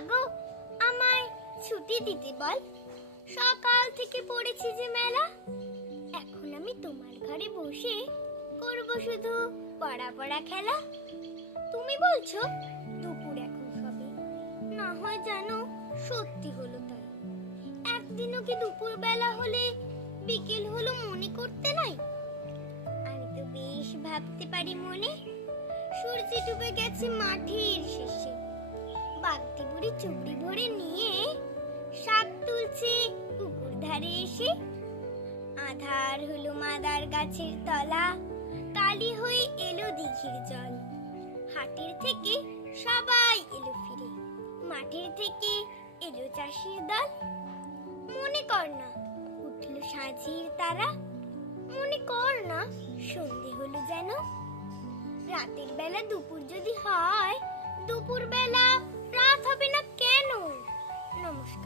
মাগো আমায় ছুটি দিতে বল। সকাল থেকে পড়েছি যে মেলা, এখন আমি তোমার ঘরে বসে করব শুধু পড়া পড়া খেলা। তুমি বলছো, দুপুর এখন সবে। না হয় জানো, সত্যি হলো তাই। একদিনও কি দুপুর বেলা হলে বিকেল হলো মনে করতে নাই? আমি তো বেশ ভাবতে পারি মনে। সূর্য ডুবে গেছে মাঠের শেষে। বাগদি বুড়ি চুবড়ি ভরে নিয়ে শাক তুলছে। পুকুর ধারে এসে আধার হলো মাদার গাছের তলা। কালি হয়ে এলো দিঘির জল। হাটের থেকে সবাই এলো ফিরে। মাঠের থেকে এলো চাষির দল। মনে কর না, উঠল সাঁঝির তারা। মনে কর না, সন্ধে হলো যেন। রাতের বেলা দুপুর যদি হয়